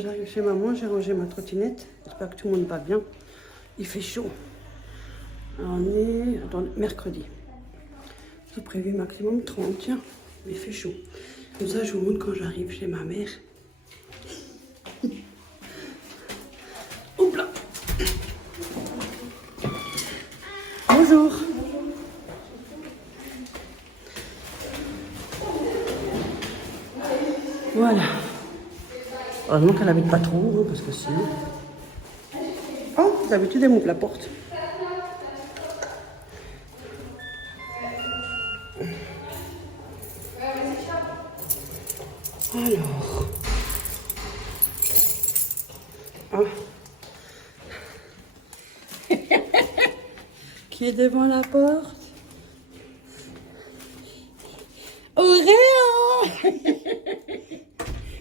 j'arrive chez maman, j'ai rangé ma trottinette. J'espère que tout le monde va bien. Il fait chaud. Alors, on est mercredi. J'ai prévu maximum 30, tiens. Il fait chaud. Comme ça, je vous montre quand j'arrive chez ma mère. Hop là. Bonjour. Voilà. Heureusement qu'elle habite pas trop, hein, parce que sinon... Oh, d'habitude, elle m'ouvre la porte. Alors... Ah. Qui est devant la porte? Auréa.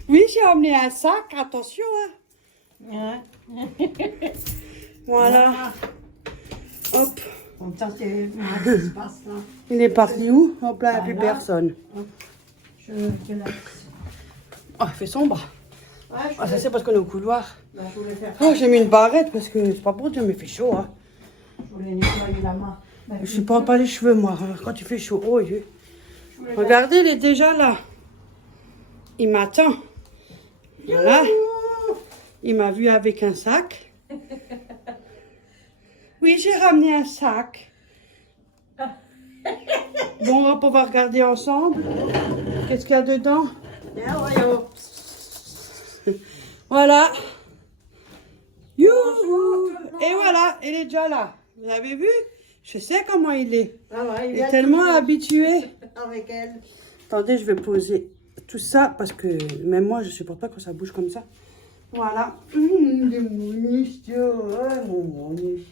Oui, j'ai emmené un sac, attention. Hein. Ouais. Voilà. Hop. Comme ça, c'est se passe là. Il est parti où? Hop là, il n'y a plus personne. Je te laisse. Oh, il fait sombre. Ouais, Ah, ça c'est parce qu'on est au couloir. Là, je voulais faire. Oh, j'ai mis une barrette parce que c'est pas pour dire, mais il fait chaud. Hein. Je voulais nettoyer la main. Je supporte pas les cheveux, moi, quand il fait chaud. Oh, regardez, il est déjà là. Il m'attend. Voilà. Il m'a vu avec un sac. Oui, j'ai ramené un sac. Bon, on va pouvoir regarder ensemble. Qu'est-ce qu'il y a dedans? Voilà. Youhou! Et voilà, il est déjà là. Vous avez vu? Je sais comment il est. Ah ouais, Il est tellement habitué. avec elle. Attendez, je vais poser tout ça parce que même moi, je supporte pas quand ça bouge comme ça. Voilà. Le mouniche, mon mouniche.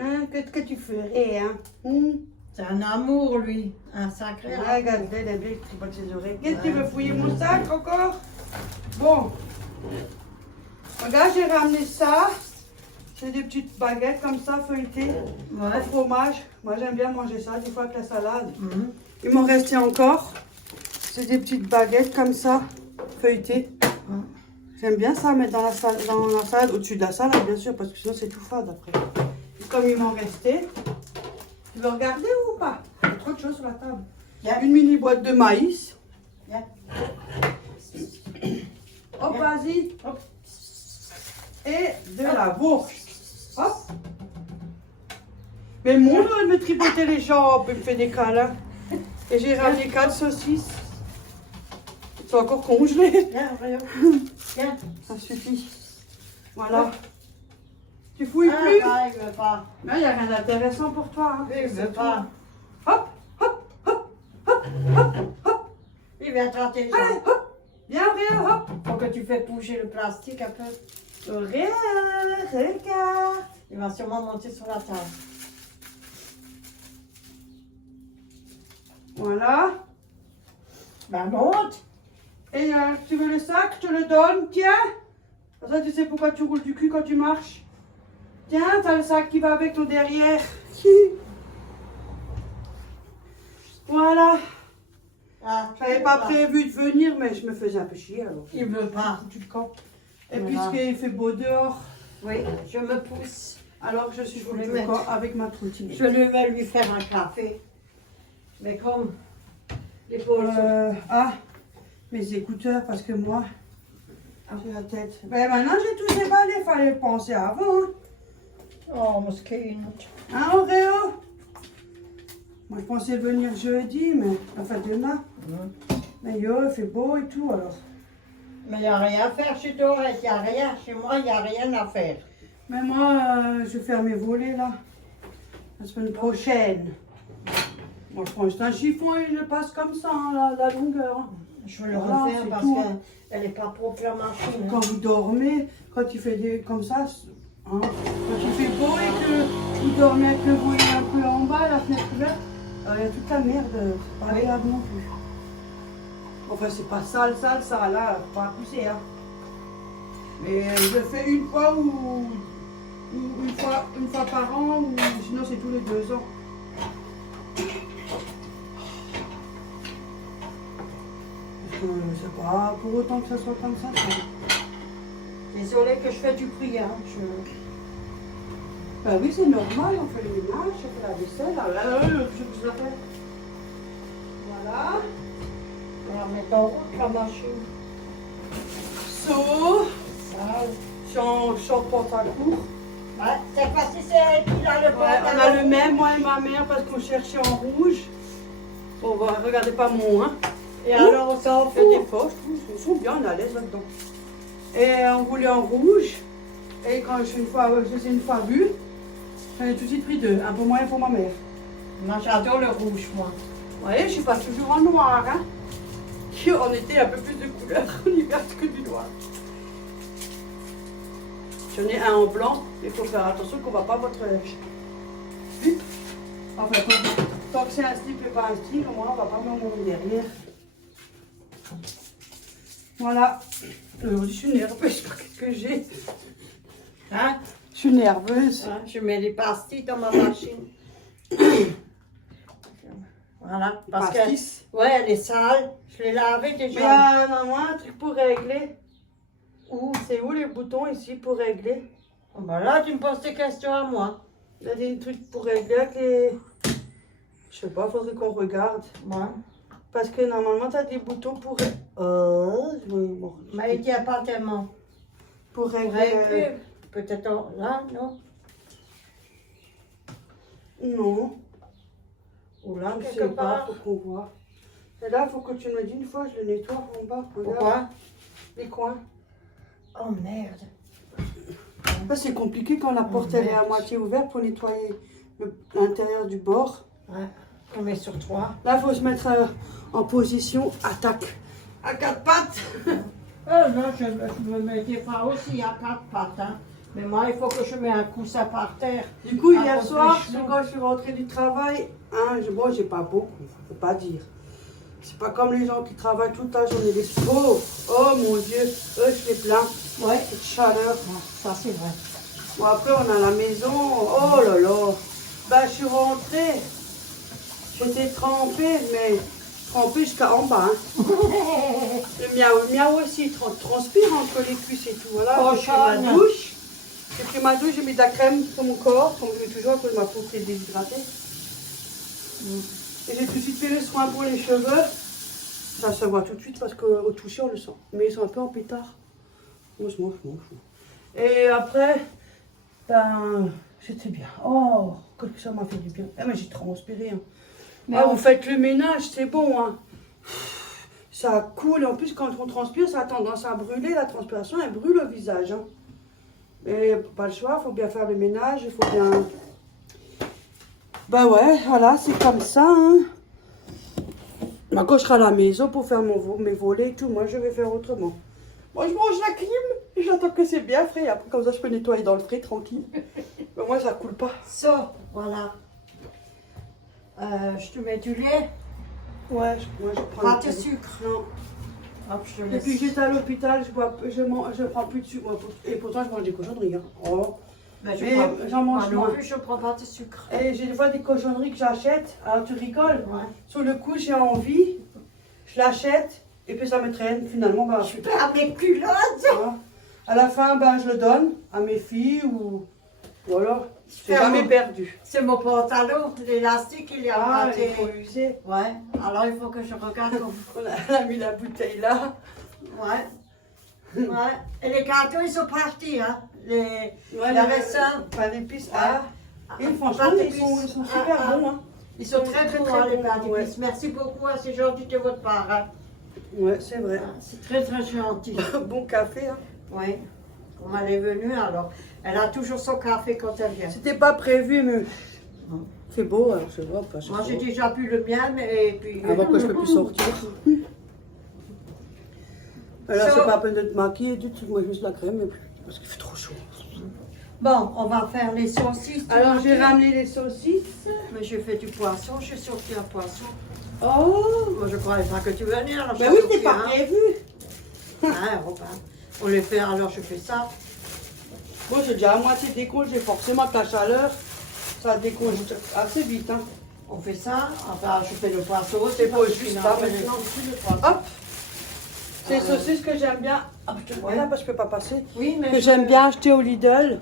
Hein, qu'est-ce que tu ferais, hein? C'est un amour, lui. Un sacré amour. Regarde, elle a bien tripote ses oreilles. Qu'est-ce que tu veux fouiller mon sac encore? Bon. Regarde, j'ai ramené ça. C'est des petites baguettes comme ça, feuilletées, au fromage. Moi, j'aime bien manger ça, des fois avec la salade. Il m'en restait encore. C'est des petites baguettes comme ça, feuilletées. J'aime bien ça, mettre dans la salade, au-dessus de la salade, bien sûr, parce que sinon c'est tout fade après. Et comme il m'en restait, tu veux regarder ou pas? Il y a trop de choses sur la table. Il y a une mini boîte de maïs. Hop, vas-y. Hop. Et de la bourse. Hop. Mais mon il me tripotait les jambes, il me fait des câlins. Et j'ai ramené 4 saucisses. Ils sont encore congelés. Viens. Ça suffit. Voilà. Tu fouilles plus? Il veut pas. Il n'y a rien d'intéressant pour toi. Hein. Il veut pas. Hop, hop, hop, hop, hop, hop. Il vient traiter les Allez, gens. hop. Viens, regarde, hop. Faut que tu fais bouger le plastique un peu. Regarde. Il va sûrement monter sur la table. Voilà. Ben monte. Et tu veux le sac, je te le donne, tiens. Comme ça, tu sais pourquoi tu roules du cul quand tu marches. Tiens, t'as le sac qui va avec ton derrière. Voilà. Ah, J'avais pas prévu de venir, mais je me faisais un peu chier alors. Il veut pas. Du camp. Et Voilà. puisqu'il fait beau dehors, Oui, je me pousse. alors je suis voulais foutu mettre. encore avec ma trottinette. Je vais lui faire un café. Mais comme les pauses sont... Mes écouteurs, parce que moi, j'ai la tête. Ben maintenant j'ai tout déballé, fallait penser avant. Hein, Oh, mousquine. hein Auréo? Moi je pensais venir jeudi, mais enfin demain. Mais yo, il fait beau et tout alors. Mais il n'y a rien à faire chez toi, il n'y a rien. Chez moi, il n'y a rien à faire. Mais moi, je vais faire mes volets là, la semaine prochaine. Moi je prends juste un chiffon et je le passe comme ça, hein, la longueur. Hein. Je vais le Voilà, refaire c'est parce tout. qu'elle n'est pas propre la machine. Quand vous dormez, quand il fait des comme ça, hein, quand il fait beau et que vous dormez avec le volet un peu en bas, la fenêtre ouverte, il y a toute la merde, c'est pas agréable non plus. Enfin, c'est pas sale, ça, là, pas à pousser, hein. Mais je le fais une fois ou une fois par an, ou sinon c'est tous les 2 ans. C'est pas pour autant que ça soit comme ça. Désolée que je fais du bruit, hein. Ben oui, c'est normal, on fait le ménage, on fait la vaisselle. Je vous appelle. Voilà. On va mettre en route la machine. So, Ça. short pantalon. Ouais, cette fois-ci, c'est elle qui a le Ouais, on a pantalon. le même, moi et ma mère, parce qu'on cherchait en rouge. Bon, bah, regardez pas mon, hein. Et alors, on s'en Il y a des fout. fois, je trouve, ils sont bien, on est à l'aise là-dedans. Et on voulait en rouge. Et quand je les ai une fois vus, j'en ai tout de suite pris deux. Un pour moi et pour ma mère. Moi, j'adore le rouge, moi. Vous voyez, je suis pas toujours en noir, hein. En été, un peu plus de couleur, en hiver que du noir. J'en ai un en blanc, il faut faire attention qu'on ne voit pas votre slip. Enfin, tant que c'est un slip et pas un style, au moins on ne va pas me monter derrière. Voilà. Aujourd'hui, je suis nerveuse, je sais pas qu'est-ce que j'ai. Hein? Je suis nerveuse. Hein, je mets les pastilles dans ma machine. Voilà. Parce que, Pastis. ouais, elle est sale. Je l'ai lavée Il y déjà. a normalement un truc pour régler. Où? C'est où les boutons ici pour régler? Bah là, tu me poses des questions à moi. Il y a des trucs pour régler avec les... Je sais pas, il faudrait qu'on regarde. Ouais. Parce que normalement, tu as des boutons pour... bon, Mais il n'y a pas tellement. pour Pour régler... régler. Peut-être là, non? Non, Ou là, je sais quelque pas, part. faut qu'on voit. Et là, il faut que tu me dises une fois, je le nettoie en bas. Regarde, Pourquoi? les coins. Oh merde. Ça, c'est compliqué quand la porte elle est à merde. moitié ouverte pour nettoyer l'intérieur du bord. Ouais. On met sur 3. Là, il faut se mettre en position attaque. À quatre pattes. Non, je me mettais pas aussi à 4 pattes. Hein. Mais moi, il faut que je mette un coussin par terre. Du coup, Ah, hier on soir, fait chaud. quand je suis rentrée du travail, hein, bon, j'ai pas beaucoup, faut pas dire. C'est pas comme les gens qui travaillent toute la journée. Oh mon Dieu, eux, je les plains. Ouais. Cette chaleur. Ouais, ça, c'est vrai. Bon, après, on a la maison. Oh là là. Ben, je suis rentrée. J'étais trempée, mais trempée jusqu'à en bas. Hein. Le miaou aussi transpire entre les cuisses et tout. Voilà, Oh, j'ai pris ma Jeanne. douche. J'ai pris ma douche, j'ai mis de la crème sur mon corps, comme je fais toujours à cause de ma peau qui est déshydratée. Et j'ai tout de suite fait le soin pour les cheveux. Ça se voit tout de suite parce qu'au toucher, on le sent. Mais ils sont un peu en pétard. Moi, je m'en fous. Et après, ben, c'était bien. Oh, que ça m'a fait du bien. Eh, mais j'ai transpiré. Hein. Mais Ah, on- vous faites le ménage, c'est bon. Hein. Ça coule. En plus, quand on transpire, ça a tendance à brûler. La transpiration, elle brûle le visage. Hein. Mais pas le choix, il faut bien faire le ménage. Il faut bien... Ben ouais, voilà, c'est comme ça. Hein. Ben, quand je serai à la maison pour faire mes volets et tout, moi, je vais faire autrement. Moi, je mange la clim et j'attends que c'est bien frais. Après, comme ça, je peux nettoyer dans le frais tranquille. Mais moi, ça coule pas. Ça, voilà. Je te mets du lait, Ouais, moi, je prends... pas de sucre. Non. Hop, je te Depuis laisse. que j'étais à l'hôpital, je prends plus de sucre. Et pourtant, je mange des cochonneries. Hein. Oh. Mais Mais j'en mange moi non moins. plus, je prends pas de sucre. Et j'ai des fois des cochonneries que j'achète. Alors, tu rigoles. Ouais. Sur le coup, j'ai envie. Je l'achète. Et puis, ça me traîne. Finalement, ben, Je perds mes culottes. voilà. À la fin, ben, je le donne à mes filles ou... Voilà. J'ai Ferme. jamais perdu. C'est mon pantalon, l'élastique, il est Ah, raté. il faut user. Ouais, alors il faut que je regarde. On a mis la bouteille là. Ouais. Ouais. Et les cartons, ils sont partis, hein. Les Ouais, raisin. Pas d'épices. Ah. Ah. Et franchement, Pas ils d'épices. sont super Ah, ah. bons. Hein. Ils sont très Très, bons, très hein, les bons, pains ouais. d'épices. Merci beaucoup, hein, c'est gentil de votre part. Hein. Ouais, c'est vrai. C'est très très gentil. Bon café. Hein. Oui. Comme elle est venue, alors, elle a toujours son café quand elle vient. C'était pas prévu, mais c'est beau. Alors, je vois pas. Moi, j'ai déjà pu le mien, mais et puis... Avant que je peux plus sortir. Alors, So- c'est pas la peine de te maquiller du tout. Moi, juste la crème, mais parce qu'il fait trop chaud. Bon, on va faire les saucisses. Alors, j'ai tranquille. ramené les saucisses. Mais j'ai fait du poisson, j'ai sorti un poisson. Oh! Moi, je croyais pas que tu venais, alors Ben j'ai oui, sorti c'est pas un. prévu. Hein, on les fait, alors je fais ça. Moi, j'ai déjà à moitié décongé. Forcément, que la chaleur, ça déconge assez vite. Hein. On fait ça, enfin je fais le poisson. C'est beau, parce juste qu'il là, en fait maintenant. aussi le poisson. Hop! C'est les saucisses que j'aime bien. Ah, je te le mets là parce que je peux pas passer. Oui, mais Que j'aime bien acheter au Lidl.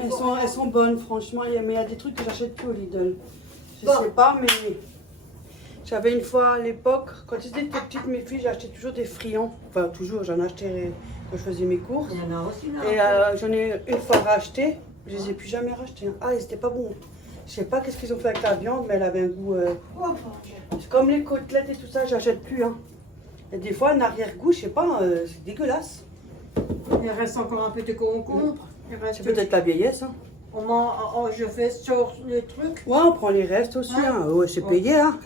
Elles sont bonnes, franchement. Mais il y a des trucs que j'achète plus au Lidl. Je sais pas, mais j'avais une fois à l'époque, quand j'étais petite, mes filles, j'achetais toujours des friands. Enfin, toujours, j'en achetais quand je faisais mes courses. Il y en a aussi là. Et j'en ai une fois racheté. Je les ai plus jamais rachetés. Ah, ils étaient pas bons. Je sais pas qu'est-ce qu'ils ont fait avec la viande, mais elle avait un goût. Oh, mon Dieu. C'est comme les côtelettes et tout ça, j'achète plus. Hein. Et des fois, un arrière-goût, je sais pas, c'est dégueulasse. Il reste encore un peu de concombre. Il reste- C'est peut-être la vieillesse. Hein. Je fais sur le truc. Ouais, on prend les restes aussi. Ouais. Hein. Ouais, c'est payé. Hein.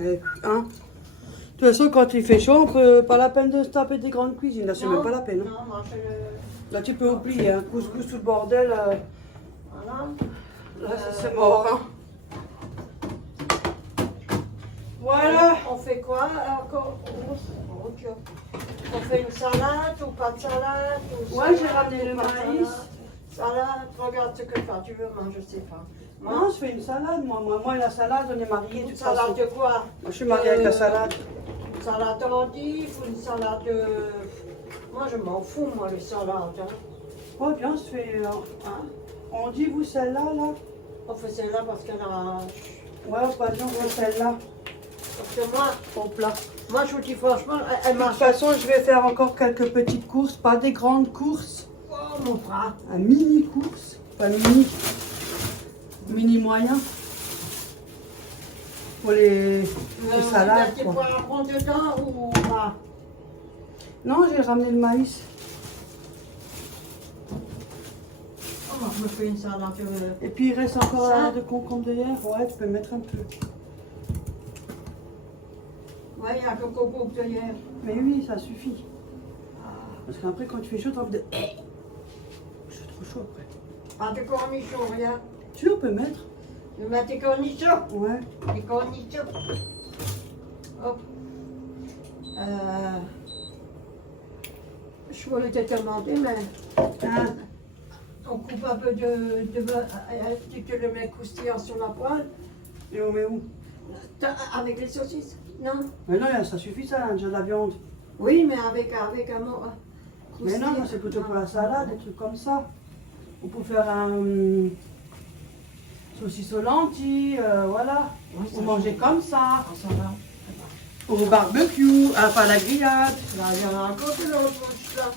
Hein. De toute façon, quand il fait chaud, on peut pas la peine de se taper des grandes cuisines. Là, c'est même pas la peine. Hein. Non, moi, je le... Là, tu peux oublier. Hein. Couscous tout le bordel. Voilà. Là, c'est mort. Hein. Voilà. On fait quoi encore? Oh, Dieu. On fait une salade ou pas de salade ou Ouais, j'ai salade ramené ou le pas de maïs. Salade, regarde ce que tu veux, moi je sais pas. Non, je fais une salade, moi, la salade, on est mariés de Une toute salade façon. de quoi? Moi, je suis mariée avec la salade. Une salade d'endives ou une salade de... Moi je m'en fous, moi, les salades. Hein. Oh, bien, je fais. Hein? On dit, vous, celle-là, là? On fait celle-là parce qu'elle a... Ouais, pas bien, on fait celle-là. Parce que moi, Au plat. moi je vous dis franchement, elle De toute marche. façon, je vais faire encore quelques petites courses, pas des grandes courses. Oh mon frère. Un mini course. Pas mini. Mini moyen. Pour les salades, Tu quoi. peux prendre dedans ou pas? Non, j'ai ramené le maïs. Oh, moi je me fais une salade. Et puis, il reste encore Ça de concombre d'hier. Ouais, tu peux mettre un peu. Ouais, il y a un coco de hier. Mais oui, ça suffit. Parce qu'après, quand tu fais chaud, t'as envie de. C'est trop chaud après. Pas de cornichons, rien. Tu peux mettre. Je mets des cornichons. Ouais. Des cornichons. Hop. Je voulais te demander, mais Hein? on coupe un peu tu te le mets croustillant sur la poêle. Et on met où? Avec les saucisses? Non? Mais non, ça suffit ça, hein, déjà de la viande. Oui, mais avec un mot. Mais non, c'est plutôt pour la salade, des trucs comme ça. On peut faire un saucisse aux lentilles, voilà. Ouais, Ou manger comme ça. Ah, ça va. Au barbecue, enfin à la grillade. Là, il y en a encore de l'autre bouche, là.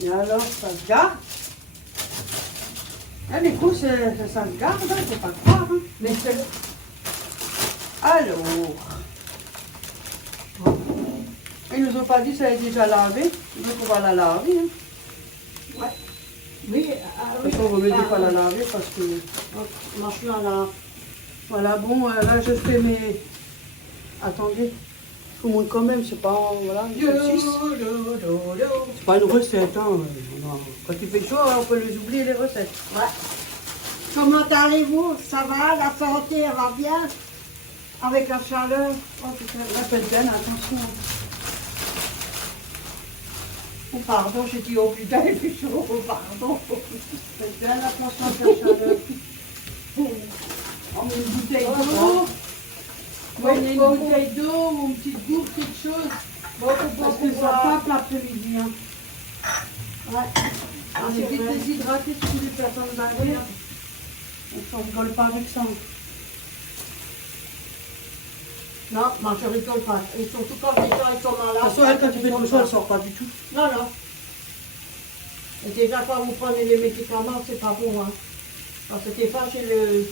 Et alors, ça se garde. Eh, les coups, ça se garde, hein, faut pas croire. Hein. Mais c'est le... Alors. Ils nous ont pas dit que ça est déjà lavé. Donc on va la laver. Hein. Ouais. Oui, De toute façon, on ne remet pas la laver parce que. Maintenant, là. Voilà, bon, là je fais mes. Attendez, je vous montre quand même, c'est pas. Voilà, une saucisse. C'est pas une recette, hein. Non. Quand il fait chaud, on peut les oublier les recettes. Ouais. Comment allez-vous? Ça va? La santé, elle va bien? Avec la chaleur? Oh, putain. La peine, attention. Oh, pardon, j'ai dit oh putain, il fait chaud. Oh, pardon. Faites bien attention à la chaleur. On met une bouteille d'eau. Ouais, On met une bouteille d'eau ou une petite gourde, quelque chose. Parce que ça tape l'après-midi. Hein. Ouais. On est vite déshydraté si les personnes d'arrière. On ne rigole pas avec ça. Non, moi je rigole pas. Et surtout quand les gens ils sont malades. De toute façon, elle, quand tu fais tout ça, elle ne sort pas du tout. Non, non. Et déjà quand vous prenez les médicaments, c'est pas bon. Hein. Parce que des fois, j'ai le...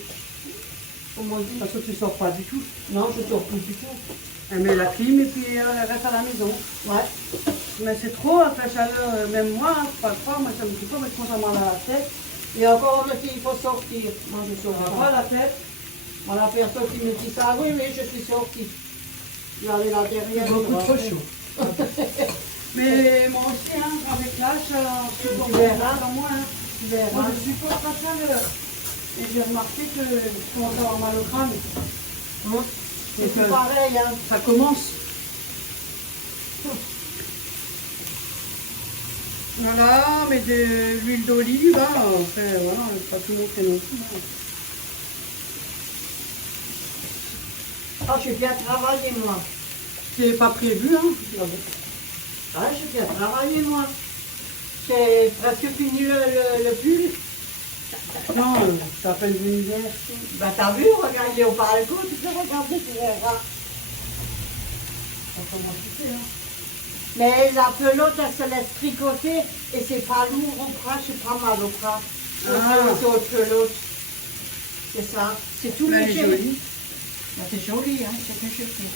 Comment on De dit? toute façon, tu ne sors pas du tout. Non, je sors plus du tout. Elle met la clim et puis elle reste à la maison. Ouais. Mais c'est trop avec la chaleur, même moi, hein, faut pas le croire, moi ça me dit pas, mais je commence à mal à la tête. Et encore, on me dit il faut sortir. Moi, je sors Ça pas. va la tête. Moi, la personne qui me dit ça, oui, oui, je suis sortie. Je vais aller là derrière. Beaucoup je trop vais chaud. Mais moi aussi, hein, avec l'âge, je suis Tu verras. dans moi. Hein. Tu verras. Moi, je supporte la chaleur. Et j'ai remarqué que je commence à avoir mal au crâne. Hein? Et C'est que pareil, hein. ça commence. Voilà, mais de l'huile d'olive, hein, après, voilà, pas tout montrer non plus. Hein. Ah, j'ai bien travaillé, moi. C'est pas prévu, hein. Ah, j'ai bien travaillé, moi. J'ai presque fini le pull. Non, ça s'appelle l'univers. Bah, t'as vu, regarde, il est au balcon, tu peux regarder, tu verras. Ça commence à faire, hein. Mais la pelote, elle se laisse tricoter et c'est pas lourd au bras, c'est pas mal au bras. Les autres pelotes. C'est ça. C'est tout Elle est léger. jolie. Bah, c'est joli, hein, c'est que je fais.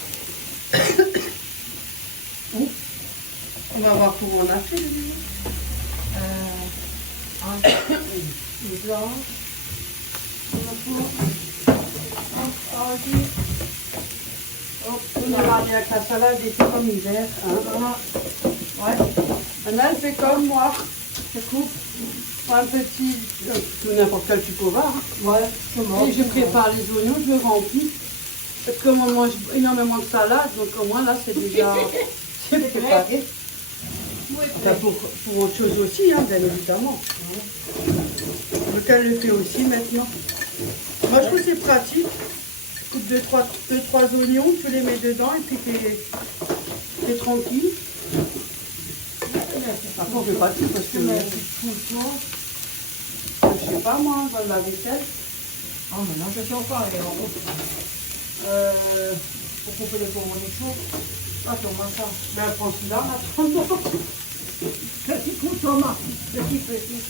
On va voir pour on a fait. Les blancs. On a marié avec la salade et c'est comme hiver. Hein. Ouais. Maintenant, elle fait comme moi. Je coupe un petit, n'importe quel tupovar. Ouais, Et je prépare les oignons, je remplis. Parce que moi, mange énormément de salade, donc au moins là, c'est déjà c'est préparé. Enfin, pour autre chose aussi, hein, bien évidemment. Lequel le fait aussi maintenant. Moi, je trouve que c'est pratique. Tu coupes 2-3 oignons, tu les mets dedans et puis t'es tranquille. Par contre, je fais pas tout parce que je sais pas moi, dans la vaisselle. Ah, maintenant, je sais pas. Pour couper les bonbons chaud. Ah, Thomas, ça. Ben, prends celui-là, maintenant. Petit coup, Thomas. Petit.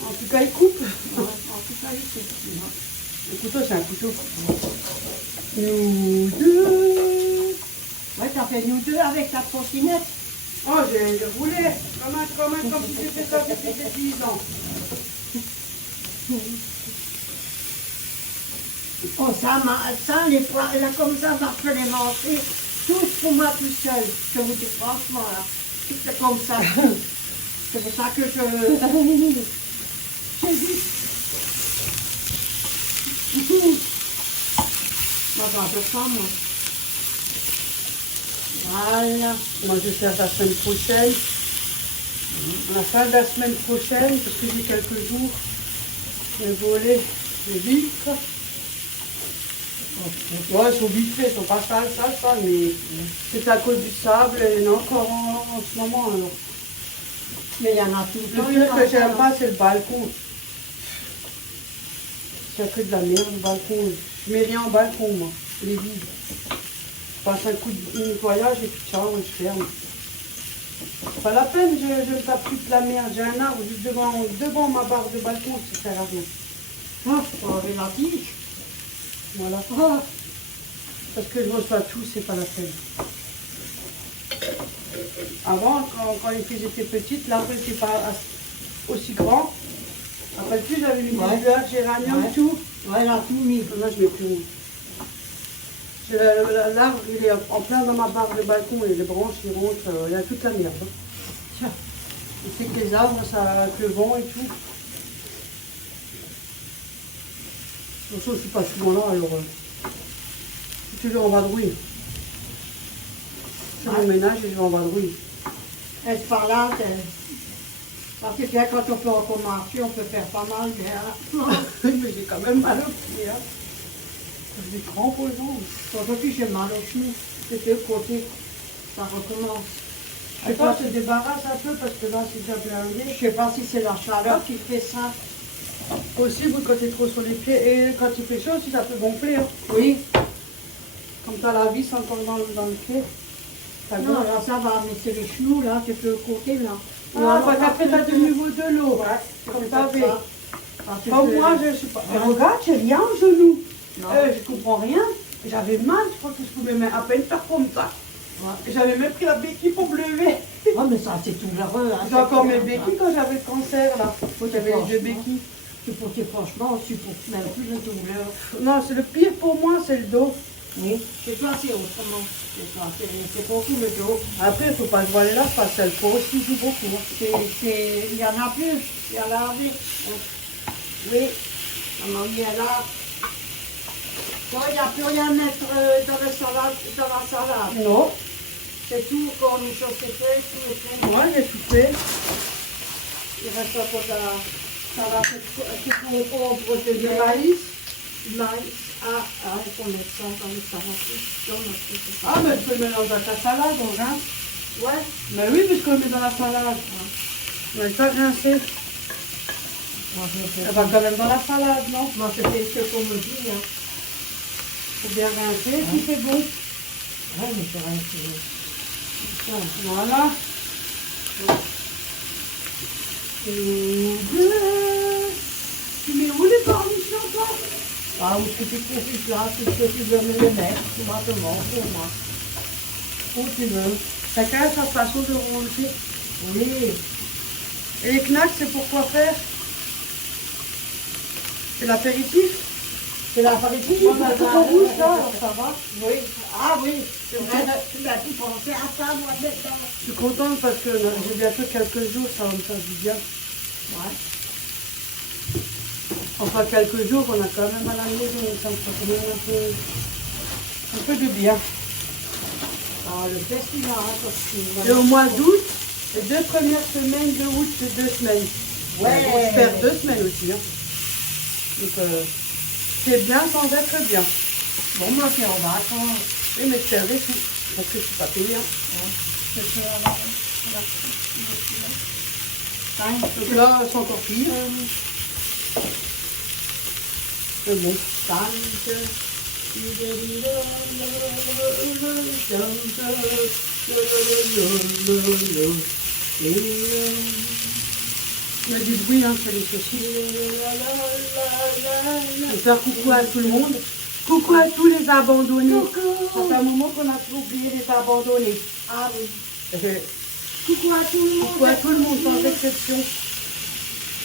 En tout cas, il coupe. Ouais, en tout cas, il coupe. Le couteau, c'est un couteau. Nous deux. Ouais, t'as fait nous deux avec ta trottinette. Oh, je voulais. Comme si c'était ça depuis 10 ans. Oh, ça, les pois, là, comme ça je peux les manger. Tous pour moi tout seul. Je vous dis franchement, là. C'est comme ça. C'est pour ça que j'ai dit. Moi, j'en peux pas, moi. Voilà. Moi, je cherche la semaine prochaine. À la fin de la semaine prochaine, parce que j'ai quelques jours, je vais voler les vitres. Ouais, ils sont vite faits, ils sont pas sales, mais c'est à cause du sable, et il y en a encore en ce moment. Alors. Mais il y en a tout le temps. Le truc que j'aime pas, c'est le balcon. C'est que de la merde, le balcon. Je mets rien en balcon, moi, les vides. Je passe un coup de nettoyage et puis ciao, je ferme. Pas la peine, je ne tape plus de la merde. J'ai un arbre juste devant ma barre de balcon, ça sert à rien. Ah, faut enlever la tige. Voilà. Ah. Parce que je reçois tout, c'est pas la peine. Avant, quand ils étaient petites, l'arbre n'était pas aussi grand. Après plus, j'avais mis des fleurs, géranium, tout. Ouais, là, tout mis. Là, je mets plus. L'arbre, il est en plein dans ma barre de balcon et les branches, ils rentrent, il y a toute la merde. Tiens. C'est que les arbres, ça, avec le vent et tout. Je ne suis pas souvent là, alors je suis toujours en vadrouille. Je fais mon ménage et je vais en vadrouille. Être par là, parce que bien, quand on peut encore marcher, on peut faire pas mal bien. Mais j'ai quand même mal au pied. Hein. J'ai des crampes aux jambes. Surtout que j'ai mal au genou. C'était le côté. Ça recommence. Je sais pas, se débarrasse un peu parce que là, c'est déjà blindé. Je sais pas si c'est la chaleur qui fait ça. Possible quand tu es trop sur les pieds et quand il fait chaud, si ça peut gonfler. Hein. Oui. Comme tu as la vis encore dans le pied. Ça Non, gonfle. là ça va, mais c'est les genoux là, tu peux le côté là. Ah, après, tu as de niveau de l'eau. Ouais, Comme ça tu fait. avais. Moi, je sais pas. Regarde, j'ai rien au genou. Je comprends rien. J'avais mal, je crois que je pouvais même à peine faire comme ça. Ouais. J'avais même pris la béquille pour me lever. Oh, mais ça, c'est tout l'heureux. Hein, j'ai encore mes béquilles quand j'avais le cancer, là. J'avais les 2 béquilles. Tu portais franchement, tu portes même plus de douleur. Non, c'est le pire pour moi, c'est le dos. Oui. Chez toi, c'est autrement. C'est pour tout le dos. Après, il ne faut pas se voiler là, parce que le peau aussi joue beaucoup. Il y en a plus. Il y en a plus. Oui. Maman, il y en a. Bon, il n'y a plus rien à mettre dans la salade. Non. C'est tout, cornichons, c'est fait, tout est fait. Moi, j'ai tout fait. Il reste encore de la salade, c'est pour Du maïs. Du maïs. Il faut mettre ça dans les salades. Ah, mais tu peux le mélanger à ta salade, on rince. Ouais. Mais oui, puisqu'on le met dans la salade. On va pas rincer. Moi, je fais Ça va quand même dans la salade, non? Moi, je fais ce qu'on me dit. Hein. Faut bien rincer, puis c'est bon. Ouais, mais c'est vrai que... Voilà. Tu mets où les cornichons, toi? Ah, où est-ce que tu confies là, tout ce que tu veux me le mettre, tout simplement, pour moi. Où tu veux. Chacun a sa façon de ranger. Oui. Et les knacks, c'est pour quoi faire? C'est l'apéritif? C'est l'apéritif. On a tout en rouge là, alors ça va. Oui. Ah oui, c'est vrai, tu m'as tout pensé à ça, moi, maintenant. Je suis contente parce que j'ai bientôt quelques jours, ça va me faire du bien. Ouais. Enfin, quelques jours, on a quand même à la maison, ça me fait quand même un peu de bien. Ah, le festival, hein, Et au mois d'août, les 2 premières semaines de août, c'est 2 semaines. Ouais. On se perd 2 semaines aussi. Hein. Donc, c'est bien sans être bien. Bon, moi, c'est en vacances. Oui, mais je perdais tout. Parce que je ne suis pas payée. Hein. Donc là, c'est encore pire. C'est bon. Il y a du bruit, hein, c'est les saucisses. Je vais faire coucou à tout le monde. Coucou à tous les abandonnés. Ça fait un moment qu'on a oublié les abandonnés. Ah oui. Coucou à tout le monde. Coucou à tout le monde, sans exception.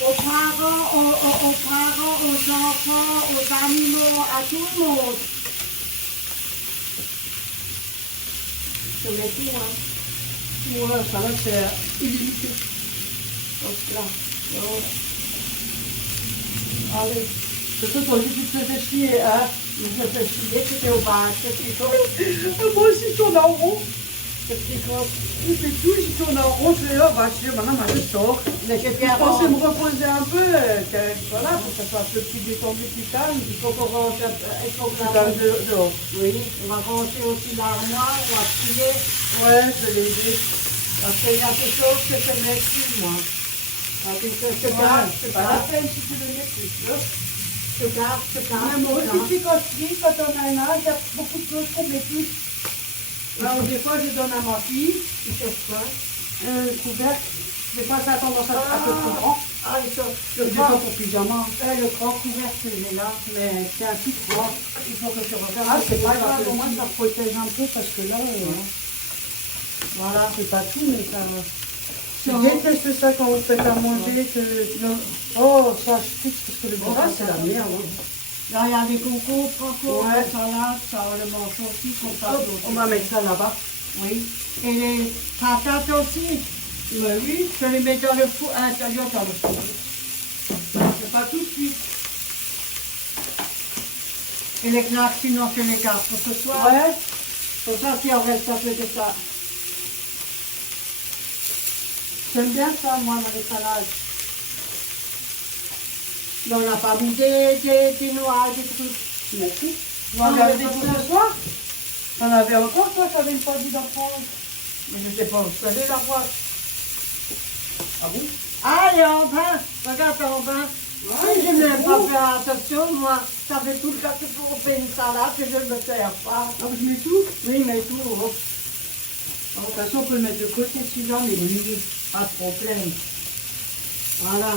Aux parents, aux enfants, aux animaux, à tout le monde. Je mets tout, hein. Ouais, ça va, c'est illimité. Hop là. Oh. Allez. Surtout toi aussi, tu te faisais chier, hein. Je me fais chier, c'était au bar, c'était tout. Moi aussi, je tourne en rond. C'était quoi? Je fais tout, je tourne en rond. Je fais, oh, bah, maintenant, je sors. Mais Je c'était pensais avant. me reposer un peu, voilà, pour que ça soit un peu plus détendu, plus calme. Il faut qu'on range, il faut qu'on Calme range. dehors. Oui, on va ranger aussi l'armoire, on va plier. Ouais, je vais l'aider. Parce qu'il y a des choses que je mets plus, moi. Parce que je garde, C'est pas la peine si tu le mets plus, là. je garde, Mais moi aussi, c'est quand je dis, quand on a un âge, il y a beaucoup de choses qu'on met plus. Alors, des fois, je donne à ma fille, tu sais quoi? un couvercle. Des fois, ça a tendance à être trop grand. Ah, Et des fois, pour pyjama. le grand couvercle, il est là. Mais c'est un petit grand. Il faut que je regarde. Ah, c'est pas grave, au moins, ça protège un peu parce que là, voilà, c'est pas tout, mais ça va. Je déteste ça quand on se fait à manger. Oh, ça, je fixe parce que le gras, c'est la merde. Hein. Là, il y a des concours, franco, Ouais. la salade, ça on le mange aussi, qu'on passe Hop, aussi. on va mettre ça là-bas. Oui. Et les patates aussi. Oui, je les mets dans le four, à l'intérieur dans le four. C'est pas tout de suite. Et les knacks, sinon, je les garde pour ce soir. Ouais. Pour ça, si on reste un peu de ça. J'aime bien ça, moi, dans les salades. Mais on n'a pas mis des noix, des trucs. Merci. On va regarder tout ce soir. T'en avais encore, toi, t'avais pas dit d'en prendre. Mais je ne sais pas où je peux aller la boîte. Ah bon? Allez, en bas, regarde en bas. Ouais, Je n'ai c'est pas beau. fait attention, moi. Ça fait tout le temps que pour faire une salade que je ne me sers pas. Ah, je mets tout. Oui, mais tout. Oh. De toute façon, on peut le mettre de côté si jamais. Oui, pas de problème. Voilà.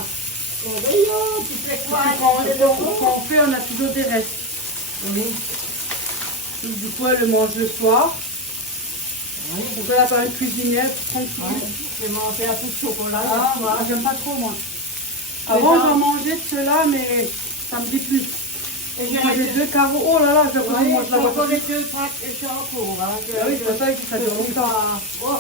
Oh, voyons, tu fais quoi? Quand on fait, on a toujours des restes. Oui. Donc, du coup, elle le mange le soir. Oui. Donc, elle a pas une cuisinière tranquille. Ouais. J'ai mangé un peu de chocolat. Ah, hier soir. moi, j'aime pas trop, moi. Avant, ça- j'en mangeais de ceux-là, mais ça me dit plus. Et j'ai J'ai 2 carreaux. Oh là là, je Oui, mange la j'ai boîte. encore les 2 tracts et j'ai en cours. Hein, Ah oui, c'est pour ça que ça dure longtemps. Oh.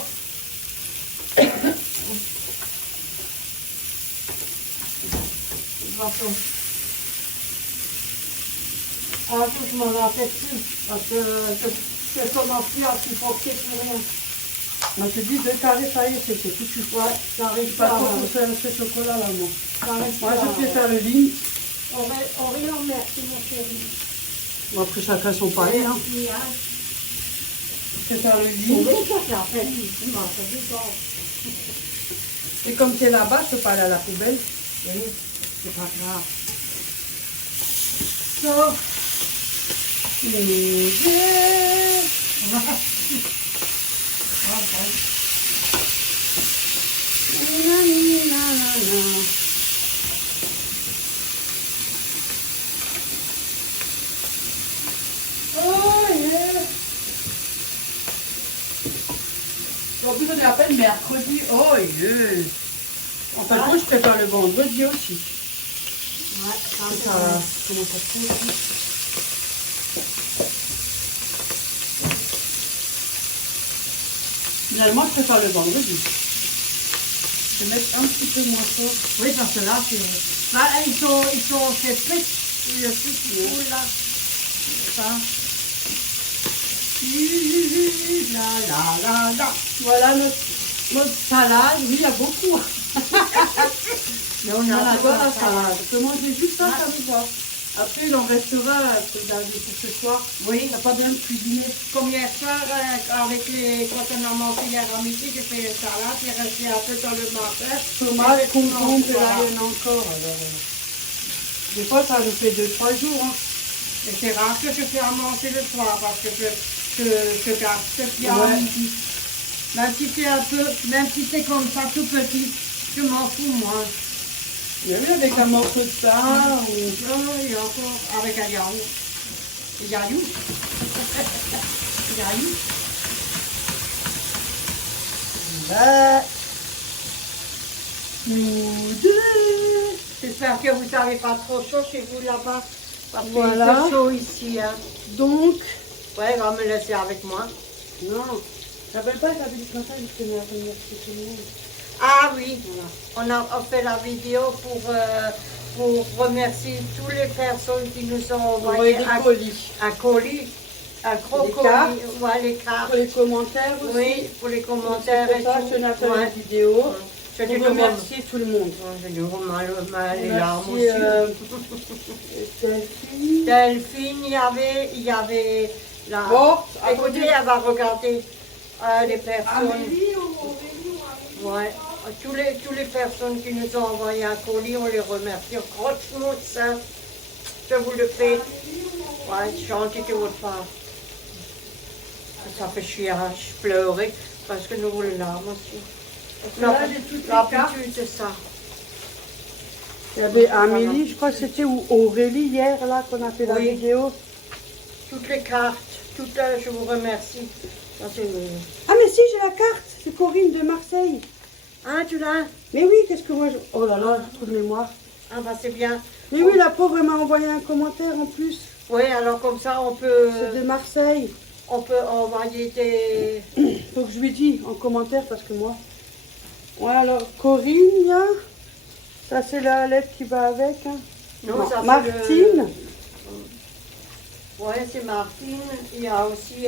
Attention. Ah, faut que je m'en rappelle plus, parce que je commence plus à supporter plus rien. Moi, je te dis, 2 carrés, ça y est, c'est tout. Ouais, j'arrive Pas pas. trop pour faire ce chocolat-là, moi. J'arrive Moi, pas. je préfère le ligne. Orient, merci mon chéri. Bon, après, chacun son palais. Hein. Merci, hein. préfère le lit. Oui, ça c'est la fête ici, moi, ça fait ça. Et comme c'est là-bas, je peux pas aller à la poubelle. Oui, c'est pas grave. So. En plus, on est à peine mercredi. Oh, yeah. En fin de compte, je prépare le vendredi aussi. Ouais, Ça, comment ça se fait aussi? Finalement, je prépare le vendredi. Je vais mettre un petit peu moins fort. Oui, parce que là, c'est... Là, ils sont fait frites. Le truc qui roule là. Ça. La la la la. Voilà notre salade. Oui, il y a beaucoup. Mais on a la salade. On peut manger juste ça, ça vous va. Après, il en restera pour ce soir. Oui. Il n'y a pas bien de cuisiner. Comme hier soir, avec quand on a mangé hier à midi, j'ai fait une salade, il est resté un peu dans le matin. Tomate, concombre, et là, il y en a encore. Alors, des fois, ça nous fait 2-3 jours. Hein. Et c'est rare que je fais à manger le soir parce que je garde ce qu'il y a à midi. Même si c'est un peu, même si c'est comme ça tout petit, je m'en fous moi. Il y a eu avec un morceau de pain ou... Et encore avec un yaourt. Yaourt. Yaourt. Nous deux. J'espère que vous n'avez pas trop chaud chez vous là-bas. Parce qu'il Voilà. fait chaud ici. Hein. Donc, Ouais, il va me laisser avec moi. non. Je ne rappelle pas, j'avais dit ce matin, je tenais à venir chez tout le monde. Ah oui, Voilà. on a fait la vidéo pour remercier toutes les personnes qui nous ont envoyé Des colis. un colis, un gros Des colis, cartes. ouais, les cartes. Pour les commentaires aussi. Oui, pour les commentaires C'est et pour ça tout. que je tenais à faire Ouais. une vidéo. Je Pour dis remercier tout le monde. Je dis mal les larmes Merci, aussi. Delphine. Delphine, il y avait la... Bon, Écoutez, elle va regarder les personnes. Amélie ou Ouais. Tous les personnes qui nous ont envoyé un colis, on les remercie. Franchement, ça, je vous le fais. Ouais, c'est gentil de votre part. Ça fait chier, hein, je pleurais parce que nous les larmes aussi. Là, j'ai toutes les cartes. L'habitude, c'est ça. Il y avait Amélie, je crois que c'était ou Aurélie hier là qu'on a fait la Oui. vidéo. Toutes les cartes, toutes, je vous remercie. Ça, c'est... Ah mais si, j'ai la carte, c'est Corinne de Marseille. Ah, tu l'as? Mais oui, qu'est-ce que moi je... Oh là là, trop de mémoire. Ah, bah c'est bien. Mais oui, la pauvre elle m'a envoyé un commentaire en plus. Oui, alors comme ça, on peut envoyer des... Faut que je lui dise en commentaire parce que moi... Ouais, alors Corinne, là, ça c'est la lettre qui va avec. Hein. Non, ça, c'est Martine. Ouais, c'est Martine. Il y a aussi...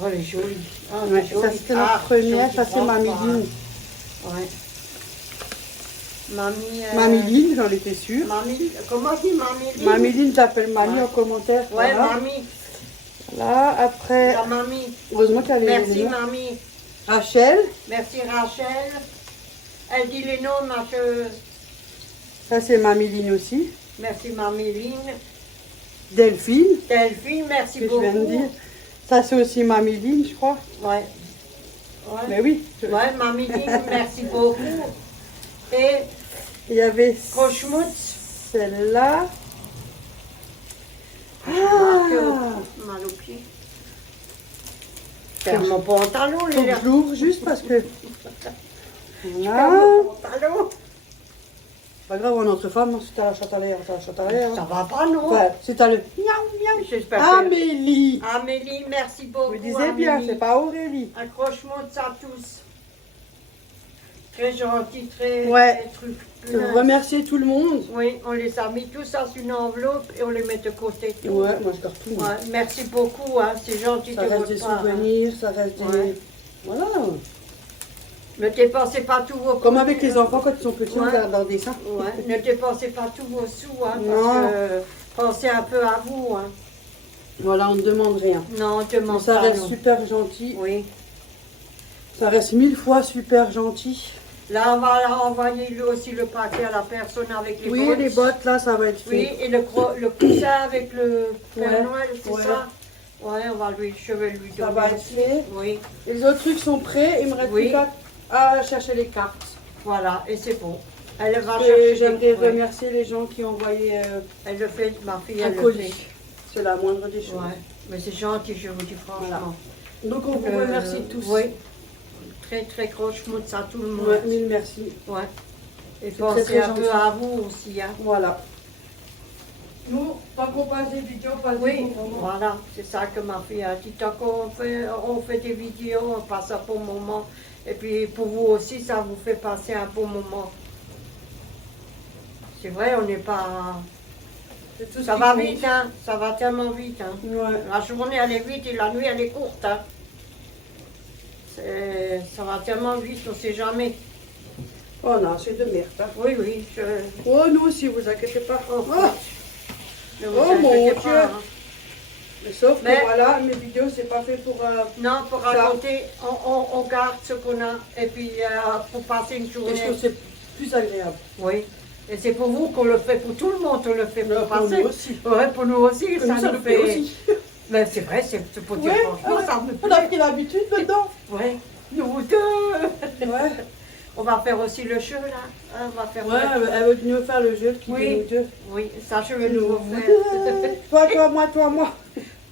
Oh, elle est jolie. Ah, Ouais, jolie. ça c'était notre première, ça c'est Mamiline. Ouais. Mamie... Mamiline, j'en étais sûre. Mamie... Comment on dit Mamiline? Mamiline t'appelle Mamie Ouais. en commentaire. Ouais, voilà. Mamie. Là, après, La mamie. heureusement qu'elle est Merci, venue. mamie. Rachel, Merci, Rachel. Elle dit les noms, ma chère. ça c'est Mamiline aussi. Merci, Mamiline. Delphine, Delphine, merci que je beaucoup. viens de dire. Ça c'est aussi Mamiline, je crois. Ouais. Ouais. Mais oui, Ouais, Mamiline, merci beaucoup. Et il y avait Crochmoutz. celle-là. Mal au pied. Ferme mon pantalon, Faut les que gars. je l'ouvre juste parce que... Ferme Voilà. mon pantalon. Pas grave, on est entre femmes, hein, si t'as la chatte à l'air, t'as la chatte à l'air. Ça Hein. va pas, non? Ouais, si t'as le... Miaou, miaou. J'espère que... Amélie. Amélie, merci beaucoup. Vous disiez bien, Amélie. c'est pas Aurélie. Accroche-moi à tous. Très gentil, très... Ouais. très truc. Je veux remercier tout le monde. Oui, on les a mis tous dans une enveloppe et on les met de côté. Ouais, moi je garde tout. moi. Ouais, merci beaucoup, hein, c'est gentil Ça de reste votre des part. Hein. souvenirs, ça reste des... Ouais. Voilà. Ne dépensez pas tous vos Comme avec les enfants quand ils sont petits, on Ouais. regarde leur dessin. Ouais, ne dépensez pas tous vos sous, hein, Non. parce que pensez un peu à vous. Hein. Voilà, on ne demande rien. Non, te Mais demande ça pas. reste non. super gentil. Oui. Ça reste 1000 fois super gentil. Là, on va envoyer lui aussi le paquet à la personne avec les Oui, bottes. les bottes, là, ça va être Oui, fait. et le coussin avec le Père Ouais, Noël, c'est ouais. ça? Ouais, je vais lui donner. Ça va être fait. Oui, Et les autres trucs sont prêts. Il me reste Oui. plus qu'à à chercher les cartes. voilà, et c'est bon. Elle va Et chercher. j'aimerais ouais. remercier les gens qui ont envoyé Elle le fait, ma fille, un elle le colis. fait. C'est la moindre des choses. Ouais, mais c'est gentil, je vous dis franchement. Donc on vous remercie tous. Oui, très très gros schmutz à tout le monde. Ouais, mille merci. Ouais. Et C'est pensez très un peu gentil. à vous aussi. Hein. Voilà. Nous, tant qu'on passe des vidéos, on passe des Oui, bons moments. voilà, c'est ça que ma fille a dit. Tant qu'on fait des vidéos, on passe un bon moment. Et puis pour vous aussi, ça vous fait passer un bon moment. C'est vrai, on n'est pas... C'est tout ce Ça qui va compte. vite, hein. Ça va tellement vite. Hein. Ouais. La journée, elle est vite et la nuit, elle est courte. Hein. Ça va tellement vite, on ne sait jamais. Oh non, c'est de merde. Hein. Oui, oui, Oh, nous aussi, vous inquiétez pas. Oh, Oh. ne vous Oh, mon inquiétez Dieu. pas, hein. Mais sauf Mais- que voilà, mes vidéos, c'est pas fait pour... Non, pour Ça. raconter, on garde ce qu'on a et puis pour passer une journée. Parce que c'est plus agréable. Oui. Et c'est pour vous qu'on le fait, pour tout le monde, on le fait pour Pour passer. nous aussi. Ouais, pour nous aussi, Nous, ça nous nous fait. aussi. Mais c'est vrai, c'est pour dire Ouais, franchement, ouais. ça me On a plaît. pris l'habitude dedans. Ouais. Nous deux. Ouais. On va faire aussi le jeu là. Hein, on va faire. Ouais, elle veut nous faire le jeu qui Oui. dit nous deux. Oui, ça je vais nous faire. Toi, moi.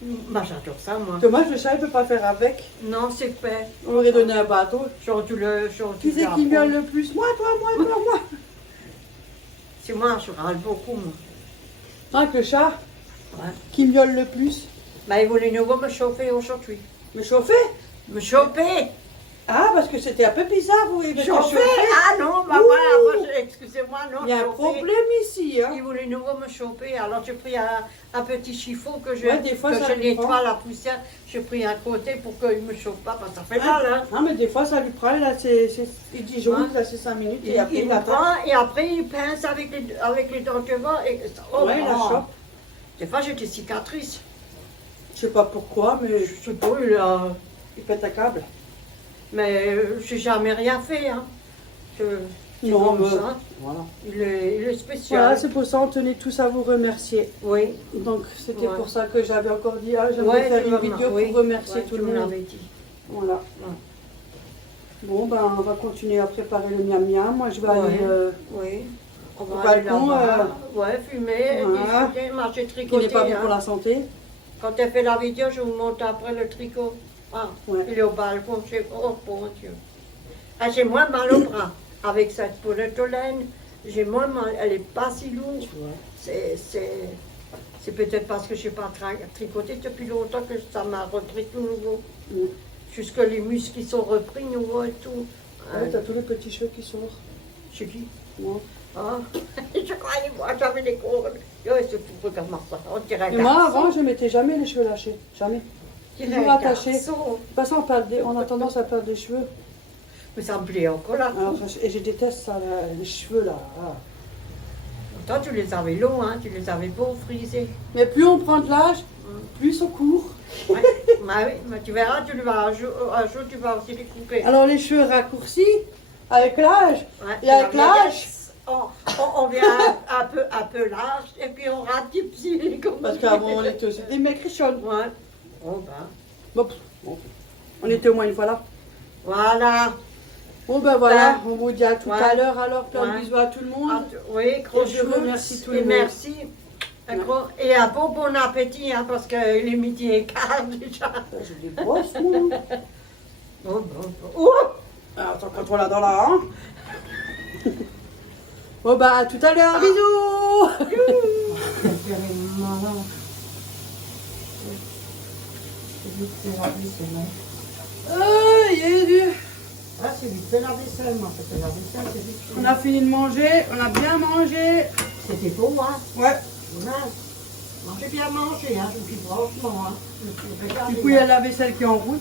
Bah j'adore ça moi. Dommage, le chat, il peut pas faire avec. Non, c'est fait. On aurait donné un bateau. Genre tu le. Qui c'est qui miaule le plus? Moi. C'est moi, je râle beaucoup moi. Hein, que le chat, Ouais. qui miaule le plus. Bah il voulait nouveau me chauffer aujourd'hui. Me chauffer? Me chauffer. Ah, parce que c'était un peu bizarre, vous. Il était Chauffer. chauffé. Ah non, bah Ouh. voilà, excusez-moi, non. Il y a un chauffer. problème ici, hein. Il voulait nouveau me choper, alors j'ai pris un petit chiffon que je, Ouais, des fois, que ça je lui prend. nettoie la poussière. J'ai pris un côté pour qu'il ne me chauffe pas, parce que ça fait mal. Hein. Non, mais des fois, ça lui prend, là, il dit jaune, là, c'est 5 minutes, et après, Il me attend. prend et après il pince avec les dents devant. Et, oh, Ouais, il la non. chope. Des fois j'ai des cicatrices. Je sais pas pourquoi, mais Je sais pas, il pète un câble. mais j'ai jamais rien fait. Hein. C'est Non, comme mais ça. voilà. Il est spécial. Voilà, c'est pour ça, on tenait tous à vous remercier. Oui. Donc, c'était Ouais. pour ça que j'avais encore dit, ah, j'aimerais Ouais, faire tu une m'as- vidéo oui. pour remercier Ouais, tout tu le me monde. l'avais dit. Voilà. Ouais. Bon, ben, on va continuer à préparer le miam-miam. Moi, je vais Ouais. aller... Oui. On Au va aller balcon, là-bas. Ouais, fumer, voilà. discuter, marcher, qui tricoter. n'est pas bon hein. pour la santé. Quand elle fait la vidéo, je vous montre après le tricot. Ah, Ouais. il est au balcon. Oh, bon Dieu. Ah, j'ai moins mal au bras. Avec cette poulette au laine, j'ai moins mal. Elle n'est pas si lourde. Tu vois. C'est peut-être parce que je n'ai pas tricoté depuis longtemps que ça m'a repris tout nouveau. Mm. Jusque les muscles qui sont repris nouveau et tout. Ouais, t'as tous les petits cheveux qui sortent. Chez qui? Moi. Ah, je croyais, moi, j'avais les cordes. Oh, c'est tout, regarde-moi ça. On dirait un Et moi, garçon. avant, je mettais jamais les cheveux lâchés. Jamais. On dirait toujours un attaché. garçon. Pas ça, on a tendance à perdre des cheveux. Mais ça me plaît encore là. Alors, et je déteste ça, là, les cheveux, là. Ah. Toi, tu les avais longs, hein, tu les avais beaux frisés. Mais plus on prend de l'âge, plus ça court. Ouais. Bah oui, mais tu verras, tu vas, un jour, tu vas aussi les couper. Alors, les cheveux raccourcis, avec l'âge, Ouais, et avec la l'âge, vieillesse, on vient un peu large et puis on rate des petits. Comme parce on qu'avant, dit. on était aussi des maigrichonnes. Ouais. Bon, ben. Bon, on était au moins une fois là. Voilà. Bon, ben voilà, Ben, on vous dit à tout ouais. à l'heure, alors, plein de Ouais. bisous à tout le monde. Ah, oui, gros Et je cheveux. remercie tout le Et monde. merci. Un gros, et un bon appétit, hein, parce qu'il est midi et quart déjà. J'ai des brosses, moi. Bon. Ouh! Alors, attends, quand on l'a dans la hein. Bon, bah, à tout à l'heure, bisous. Il est dur. Ah, c'est vite fait la vaisselle, moi, parce que la vaisselle, c'est vite fait. On a fini de manger, on a bien mangé. C'était pour moi. Ouais. Ouais. Moi, j'ai bien mangé, hein, je me dis franchement. Hein. Je me suis regardée, Du coup, il y a hein. la vaisselle qui est en route.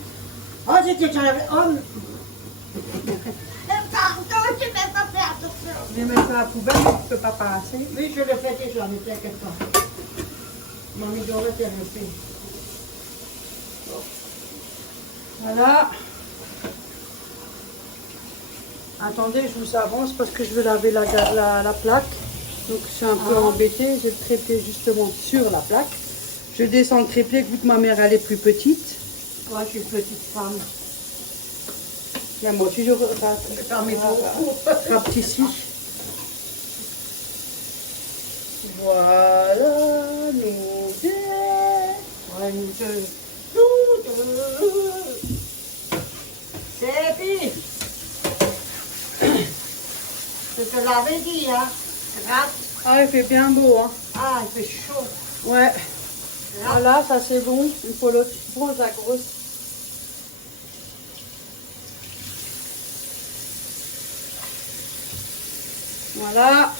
Oh, j'étais déjà la oh. Pardon, tu ne m'as pas fait attention. Je vais mettre ça à la poubelle, mais tu peux pas passer. Oui, je le fais déjà, mais t'inquiète pas. Mamie Dorette, elle le fait. Voilà. Attendez, je vous avance parce que je veux laver la plaque. Donc je suis un peu embêtée. J'ai le trépied justement sur la plaque. Je descends le trépied vu que ma mère elle est plus petite. Moi, je suis une petite femme. Là, moi aussi je J'en mets beaucoup. rattrape ici. Voilà, nous deux. Ouais, nous deux. Nous deux. C'est pire. Je te l'avais dit, hein. Gratte. Ah, il fait bien beau, hein. Ah, il fait chaud. Ouais. Voilà, ça c'est bon. Il faut l'autre pose la grosse. Voilà.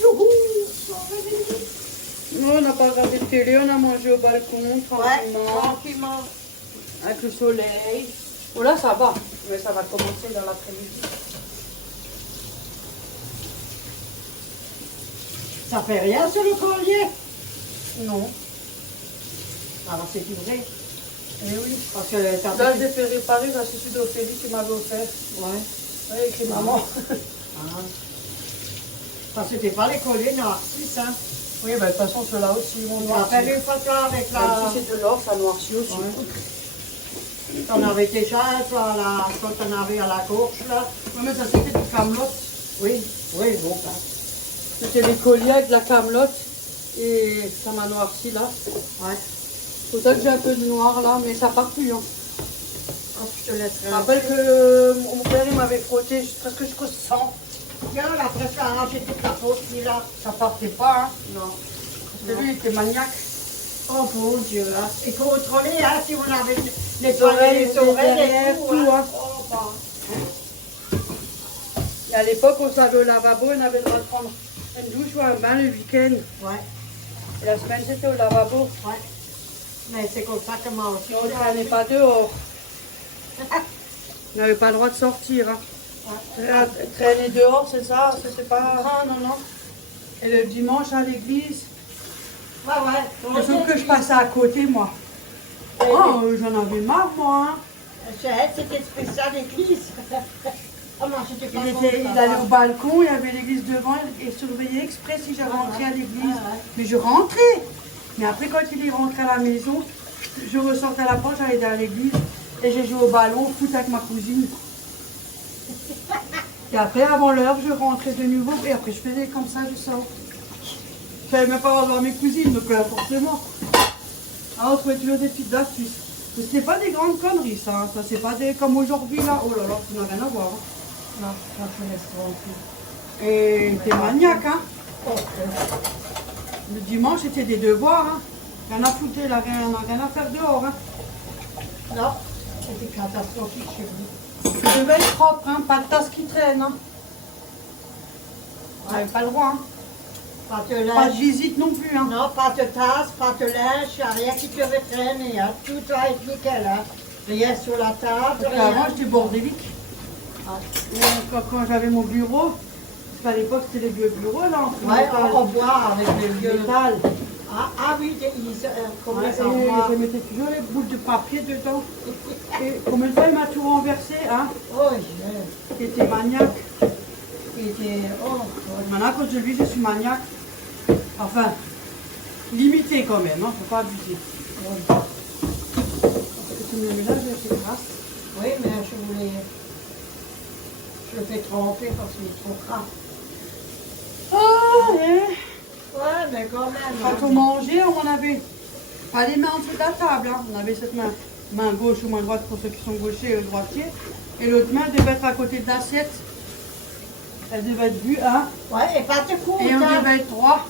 Youhou. Nous, on n'a pas regardé de télé, on a mangé au balcon Ouais, tranquillement, tranquillement. avec le soleil. Oh là, ça va, mais ça va commencer dans l'après-midi. Ça fait rien sur le collier. Non. Alors c'est tout vrai. Eh oui. Parce que t'as Là, j'ai fait réparer, là, c'est celui d'Ophélie qui m'avait offert. Ouais. Ouais, écrit maman. Ah. Parce que c'était pas les colliers noircis, hein. Oui, bah, de toute façon, ceux-là aussi, ils vont Je me rappelle une fois toi avec Même la... si c'est de l'or, ça noircit aussi. Ouais. T'en avais déjà, toi, quand t'en avais à la gauche, là. Oui, mais ça, c'était du camelote. Oui, oui, bon, ben. C'était les colliers avec de la camelote. Et ça m'a noirci, là. Ouais. C'est pour ça que j'ai un peu de noir, là, mais ça part plus, hein. Oh, je te laisserai. Je rappelle que mon père il m'avait frotté presque jusqu'au sang. Tiens, après ça a arrangé toute la peau, là. Ça partait pas, hein. Non. Parce que lui il était maniaque. Oh mon Dieu, hein. Et contrôlez, hein, si vous avez Les oreilles, les oreilles, derrière, et tout, tout, hein. Oh, bah. Et à l'époque, on savait au lavabo, on avait le droit de prendre une douche ou un bain le week-end. Ouais, Et la semaine, c'était au lavabo. ouais. Mais c'est comme ça que moi aussi. On ne traînait pas dehors. On n'avait pas le droit de sortir. Hein. Traîner dehors, c'est ça, c'était pas... Ah, non, non. Et le dimanche à l'église, Ouais, ouais. il faut que je passais à côté, moi. Oh, j'en avais marre, moi. Hein. Chez elle, c'était spécial l'église. Oh non, c'était pas Il allait au balcon, il y avait l'église devant et surveillait exprès si je rentrais à l'église. Mais je rentrais. Mais après, quand il est rentré à la maison, je ressortais à la porte, j'allais dans l'église et j'ai joué au ballon, au foot avec ma cousine. Et après, avant l'heure, je rentrais de nouveau et après, je faisais comme ça, je sors. Je savais même pas avoir mes cousines, donc forcément. Ah, on trouvait toujours des petites astuces. Mais ce n'est pas des grandes conneries, ça. Hein. Ça, c'est pas des comme aujourd'hui, là. Oh là là, ça n'a rien à voir. Hein. Non, ça te laisse tranquille. Et t'es maniaque, hein. Le dimanche, c'était des devoirs, hein. Rien à foutre, là, rien à faire dehors, hein. Non, c'était catastrophique chez vous. Tu devais être propre, hein. Pas de tasse qui traîne, hein. On n'avait pas le droit, hein. Pas de Pas de linge. visite non plus, hein. Non, pas de tasse, pas de linge, rien qui devait traîner. Hein. Tout doit être nickel. Hein. Rien sur la table, Parce rien. qu'avant, j'étais bordélique. Ah. Et quand j'avais mon bureau, parce qu'à l'époque, c'était les vieux bureaux, là. Ouais, on boit avec les vieux. métal. Ah oui, comment Ouais, ça et boit. je mettais toujours les boules de papier dedans. Et combien de fois il m'a tout renversé, hein. Oh, je... J'étais maniaque. Oh, Maintenant, à cause de lui, je suis maniaque. Enfin, limité quand même, hein, faut pas abuser. oui. Parce que tu me le mélanges, c'est grasse. Oui, mais je voulais... Je le fais tremper parce qu'il est trop gras. Oh, ouais. Ouais, mais quand même. Quand on mangeait, on avait pas les mains en dessous de la table. Hein. On avait cette main gauche ou main droite pour ceux qui sont gauchers et droitiers. Et l'autre main devait être à côté de l'assiette. Elle devait être vue, hein. Ouais, et pas de coude. Et on hein. devait être droit.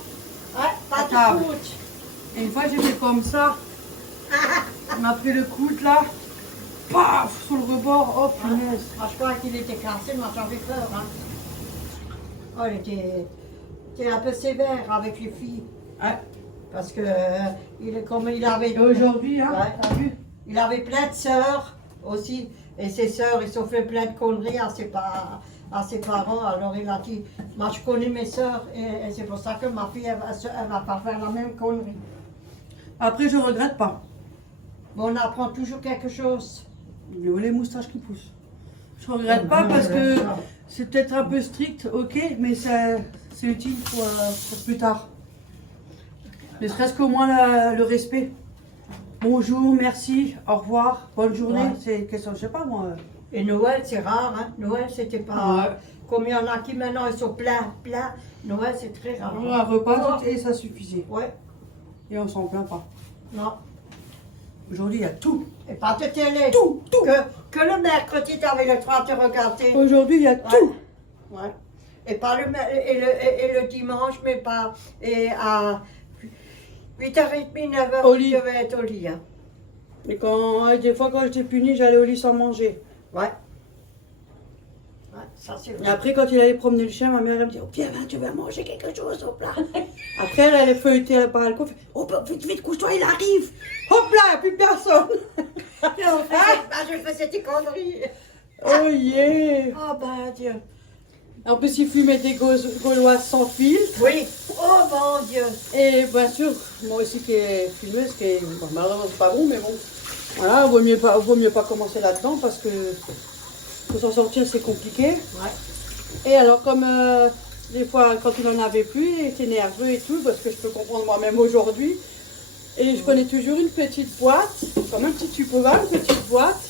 Ouais, pas table. de coude. Et une fois, j'étais comme ça. On a pris le coude là. Paf, sur le rebord. Oh, punaise. Moi, je crois qu'il était cassé, moi j'avais peur. Hein. Oh, il était un peu sévère avec les filles. Ouais. Parce que comme il avait. Et aujourd'hui, hein, Ouais. t'as vu? Il avait plein de sœurs aussi. Et ses sœurs, ils ont fait plein de conneries à ses parents. Alors il a dit, moi je connais mes sœurs et c'est pour ça que ma fille, elle va pas faire la même connerie. Après, je regrette pas. Bon, on apprend toujours quelque chose. Les moustaches qui poussent. Je regrette pas parce que c'est peut-être un peu strict, ok, mais c'est utile pour plus tard. Ne serait-ce qu'au moins le respect. Bonjour, merci, au revoir, bonne journée. Ouais. C'est question, je sais pas moi. Et Noël, c'est rare, hein. Noël, c'était pas... Comme il y en a qui maintenant, ils sont pleins. Noël, c'est très rare. Un repas et ça suffisait. Ouais, Et on s'en plaint pas. non. Aujourd'hui, il y a tout. Et pas de télé. Tout. Que le mercredi, tu avais le droit de regarder. Aujourd'hui, il y a tout. Ouais. Et pas le dimanche, mais pas... Et à 8h30, 9h, Au lit. je devais être au lit. Hein. Et des fois, quand j'étais punie, j'allais au lit sans manger. Ouais. Ouais, ça c'est Et vrai. après, quand il allait promener le chien, ma mère elle me dit, oh, viens, tu vas manger quelque chose au plat. Après, elle allait feuilleter par le coin, fait, oh, vite, couche-toi, il arrive. Hop là, il n'y a plus personne. Je faisais des conneries. Oh yeah. Oh ben Dieu. En plus, il fumait des gauloises sans fil. Oui. Oh mon Dieu. Et bien sûr, moi aussi qui est fumeuse, qui est, bon, malheureusement, c'est pas bon, mais bon. Voilà, vaut mieux pas commencer là-dedans parce que pour s'en sortir, c'est compliqué. Ouais. Et alors, comme des fois, quand il n'en avait plus, il était nerveux et tout, parce que je peux comprendre moi-même aujourd'hui. Et je prenais toujours une petite boîte, comme un petit tupperware, une petite boîte.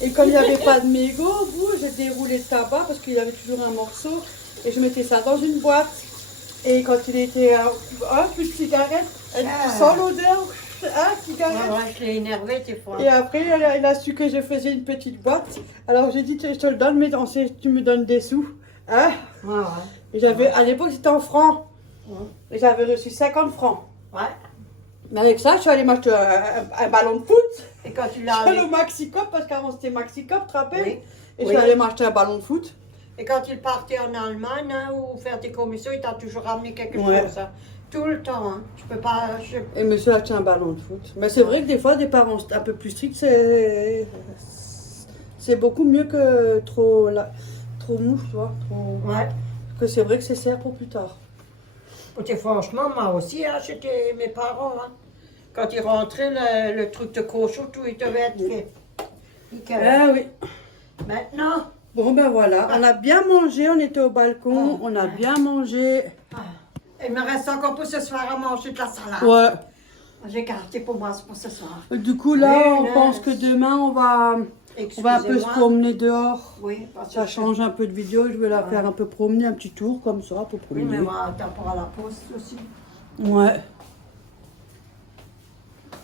Et comme il n'y avait pas de mégot au bout, je déroulais le tabac parce qu'il y avait toujours un morceau. Et je mettais ça dans une boîte. Et quand il était plus de cigarette, sans l'odeur, cigarette. Ouais, je l'ai énervé des fois. Et après, il a su que je faisais une petite boîte. Alors j'ai dit, je te le donne, mais tu me donnes des sous. Hein? Ouais, ouais. Et à l'époque, c'était en francs. Ouais. Et j'avais reçu 50 francs. Ouais. Mais avec ça, je suis allée m'acheter un ballon de foot. Et quand tu Je l'as... suis allée au Maxicop, parce qu'avant c'était Maxicop, tu te rappelles? Oui. Et je Oui. suis allée m'acheter un ballon de foot. Et quand il partait en Allemagne hein, ou faire des commissions, il t'a toujours ramené quelque Ouais. chose. Hein. Tout le temps. Hein. Tu peux pas... Et je me suis acheté un ballon de foot. Mais c'est vrai que des fois, des parents un peu plus stricts, c'est beaucoup mieux que trop mouche, tu vois. Ouais. Que c'est vrai que c'est sert pour plus tard. Et franchement, moi aussi, hein, j'étais mes parents. Hein. Quand ils rentraient, le truc de cochon, tout, il devait être fait. Nickel. Ah oui. Maintenant, Bon ben voilà, on a bien mangé, on était au balcon, on a bien mangé. il me reste encore pour ce soir à manger de la salade. Ouais. J'ai gardé pour moi pour ce soir. Du coup là, Oui, on là, pense que demain on va un peu se promener dehors. Oui, parce que Ça change un peu de vidéo, je vais la faire un peu promener, un petit tour comme ça pour Oui, mais promener. moi, attends pour à la poste aussi. Ouais,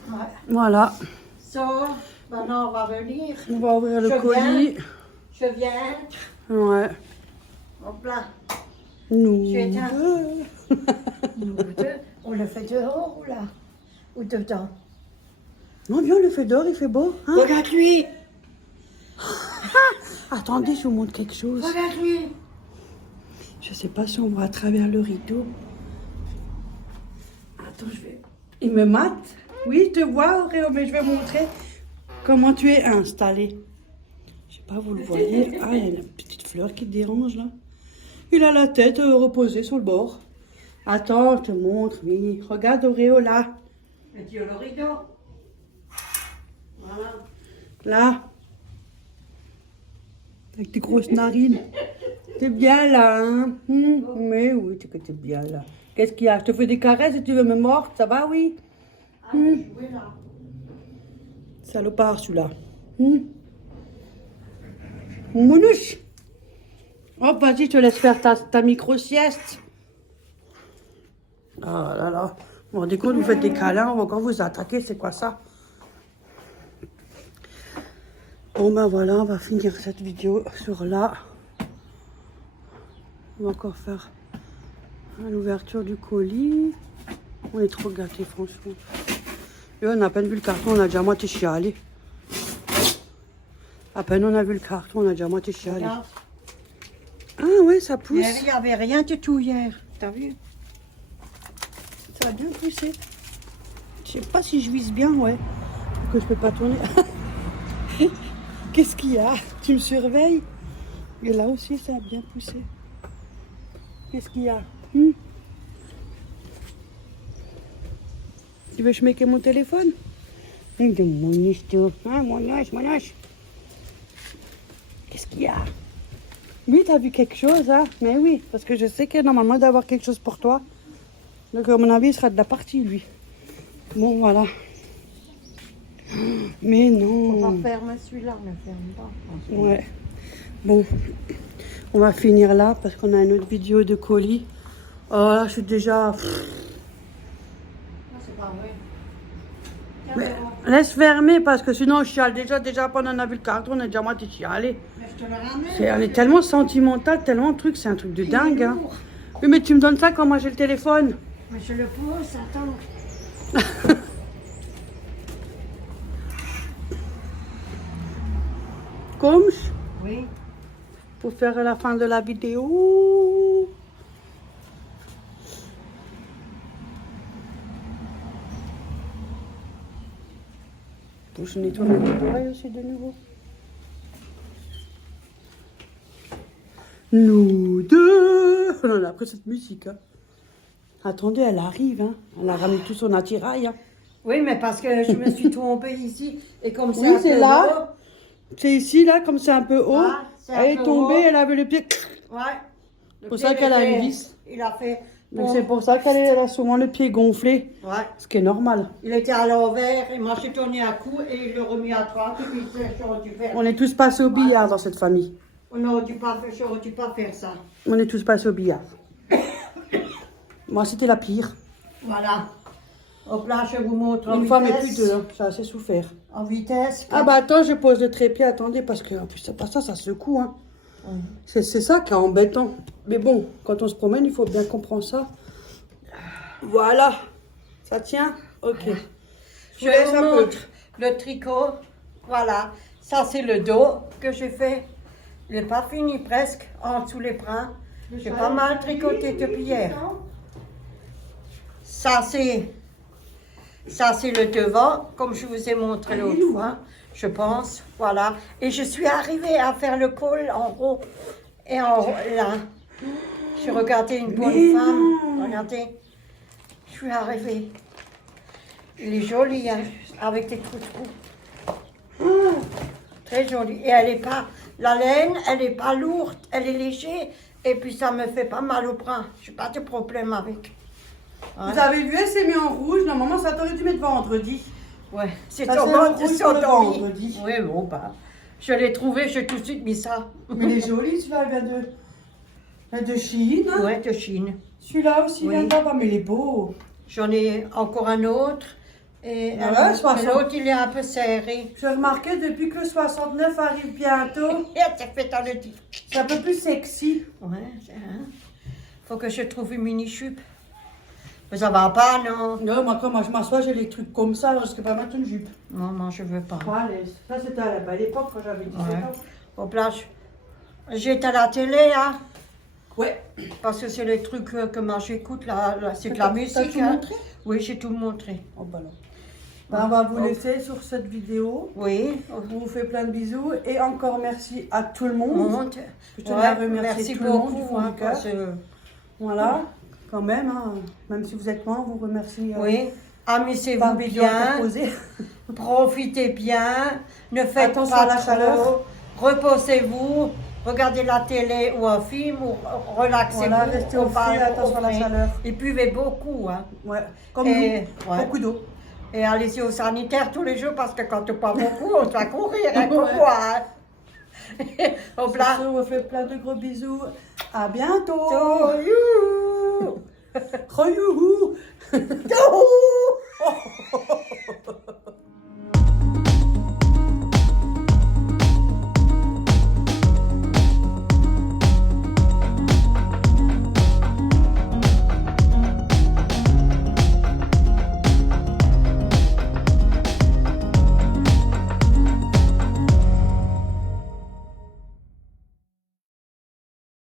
Ouais. voilà. So, maintenant on va venir. On va ouvrir le Je colis. Je viens. Ouais. Hop là. Nous Je éteins. deux. Nous deux. On le fait dehors ou là? Ou dedans? Non, viens, on le fait dehors, il fait beau. Hein? Regarde lui. Attendez, je vous montre quelque chose. Regarde lui. Je sais pas si on voit à travers le rideau. Attends, je vais... Il me mate. Oui, je te vois, Auréo, mais je vais montrer comment tu es installé. Je sais pas, vous le voyez. Ah, il y a une petite fleur qui te dérange, là. Il a la tête reposée sur le bord. Attends, je te montre, oui. Regarde, Auréo, là. Et tu as le rideau. Voilà. Là. Avec tes grosses narines. T'es bien là, hein? Mais oui, t'es bien là. Qu'est-ce qu'il y a? Je te fais des caresses et tu veux me mordre, ça va, oui? Ah, jouer là. Salopard, celui-là. Mounouche. Hop, vas-y, je te laisse faire ta micro-sieste. Ah là là. Vous vous rendez compte, vous faites des câlins, on va encore vous attaquer, c'est quoi ça? Bon ben voilà, on va finir cette vidéo sur là. On va encore faire l'ouverture du colis. On est trop gâtés, franchement. Et on a à peine vu le carton, on a déjà à moitié chialé. À peine on a vu le carton, on a déjà à moitié chialé. Regarde. Ah ouais, ça pousse. Hier, il n'y avait rien du tout hier. T'as vu? Ça a bien poussé. Je sais pas si je vise bien, ouais. Que je peux pas tourner. Qu'est-ce qu'il y a? Tu me surveilles? Et là aussi, ça a bien poussé. Qu'est-ce qu'il y a? Tu veux schmecker mon téléphone? De mon tout. Hein, mon âge. Qu'est-ce qu'il y a? Lui, t'as vu quelque chose, hein? Mais oui, parce que je sais que normalement, il doit y avoir quelque chose pour toi. Donc, à mon avis, il sera de la partie, lui. Bon, voilà. Mais non. On va fermer celui-là, on ne ferme pas. Ouais. Bon, on va finir là parce qu'on a une autre vidéo de colis. Oh là, je suis déjà... C'est pas vrai. Mais laisse fermer parce que sinon je chiale déjà pendant qu'on a vu le carton, on est déjà moitié chialé. Mais je te le ramène. Elle est tellement sentimentale, tellement truc, c'est un truc de dingue. Hein. Oui, mais tu me donnes ça quand moi j'ai le téléphone. Mais je le pose, attends. Comme Oui. pour faire la fin de la vidéo. Pour je nettoie mes oreilles aussi de nouveau. Nous deux. On a après cette musique. Hein. Attendez, elle arrive. Hein. Elle a ramené tout son attirail. Hein. Oui, mais parce que je me suis trompée ici. Et comme ça, Oui, c'est là. C'est ici, là, comme c'est un peu haut. Ah, c'est un elle est peu tombée, haut. elle avait le pied. Ouais. C'est pour ça qu'elle a une vis. Il a fait. Donc c'est pour ça qu'elle a souvent le pied gonflé. Ouais. Ce qui est normal. Il était à l'envers, et moi j'ai tourné à coup et il l'a remis à droite. Et puis j'aurais dû faire. On est tous passés au billard dans cette famille. J'aurais dû pas faire ça. On est tous passés au billard. Moi, c'était la pire. Voilà. Hop là, je vous montre en Une vitesse. fois, mais plus deux. Hein. J'ai assez souffert. En vitesse. Ah bah attends, je pose le trépied. Attendez, parce que en plus, c'est pas ça, ça secoue. Hein. C'est ça qui est embêtant. Mais bon, quand on se promène, il faut bien comprendre ça. Voilà. Ça tient? Ok. Je vous montre le tricot. Voilà. Ça, c'est le dos que j'ai fait. Il n'est pas fini presque, en dessous les bras. J'ai pas mal tricoté depuis hier. Ça, c'est le devant, comme je vous ai montré l'autre fois, je pense. Voilà. Et je suis arrivée à faire le col en haut et en haut, là. J'ai regardé une bonne femme. Regardez. Je suis arrivée. Il est joli, hein, avec des trous. Très joli. Et elle est pas, la laine, elle n'est pas lourde, elle est légère. Et puis ça me fait pas mal au bras. Je n'ai pas de problème avec. Ouais. Vous avez vu, elle s'est mise en rouge. Normalement, ça t'aurait dû mettre vendredi. Ouais, c'est Ça, c'est ton un rouge pour le vendredi. Oui, bon, bah. Je l'ai trouvé, j'ai tout de suite mis ça. Mais il est joli, celui-là, il vient de Chine. Hein. Ouais, de Chine. Celui-là aussi, il Oui. vient de là-bas, mais il est beau. J'en ai encore un autre. Et Ah ouais, 60. l'autre, il est un peu serré. J'ai remarqué, depuis que le 69 arrive bientôt, Et ça fait dans le dit. c'est un peu plus sexy. Ouais, faut que je trouve une mini-jupe. Mais ça va pas, non? Non, moi, quand moi je m'assois, j'ai les trucs comme ça, je risque pas mettre une jupe. Non, moi, je veux pas. Pas à l'aise. Ça, c'était à la belle époque, quand j'avais 17 Ouais. ans. Au plage. J'étais à la télé, hein. Ouais. Parce que c'est les trucs que moi j'écoute, là, c'est de la T'as musique. tout hein. montré? Oui, j'ai tout montré. Oh, bah non. Ben, on va vous laisser sur cette vidéo. Oui. On vous fait plein de bisous et encore merci à tout le monde. Monte. Je tenais à remercier merci tout le monde du beaucoup. fond Hein, du cœur. parce que- Voilà, quand même, hein, même si vous êtes loin, on vous remercie. Oui. Par Amusez-vous vidéo bien. interposée. Profitez bien. Ne faites Attention pas à la trop. chaleur. Reposez-vous. Regardez la télé ou un film ou relaxez-vous. Voilà, restez au frais, attention à la frais. chaleur. Et buvez beaucoup. Hein. Ouais, comme Et- nous, ouais. beaucoup d'eau. Et allez-y au sanitaire tous les jours parce que quand tu bois beaucoup, on doit courir. Hein, Ouais. pour boire, hein. Au plat. Sur ce, on vous fait plein de gros bisous. À bientôt. Youhou. Royouhou. Youhou.